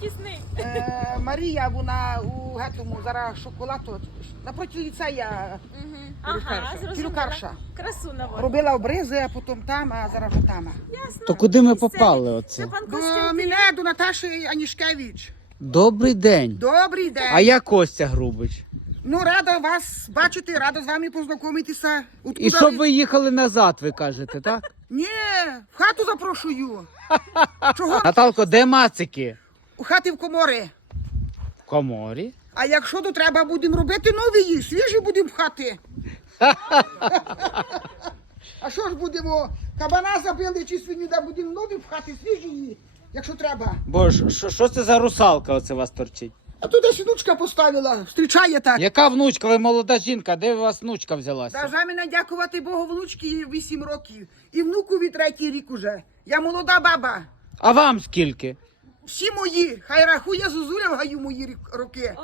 Тісний. Е, Марія, вона у гетому зараз шоколад, напроти ліцея Ага, Перукарша. зрозуміла. Перукарша. Красу наводить. робила обризи, а потім там, а зараз вже там. Ясно. То куди ми попали Це оце? пан До Костянтин. мене, до Наташі Анішкевич. Добрий день. Добрий день. А я Костя Грубич. Ну, рада вас бачити, рада з вами познайомитися. І Откуда щоб ви їхали назад, ви кажете, так? Ні, в хату запрошую. Чого? Наталко, де мацики? У хати в комори. В коморі. А якщо то треба будемо робити нові, свіжі будемо пхати. а що ж будемо? Кабана забили чи свиню, да будемо нові пхати, свіжі її, якщо треба. Бо що, це за русалка оце вас торчить? А туди синучка поставила, зустрічає так. Яка внучка? Ви молода жінка, де у вас внучка взялася? Даже мене дякувати Богу, внучки їй 8 років. І внукові третій рік уже. Я молода баба. А вам скільки? Всі мої, хай рахує Зозуля в гаю мої роки.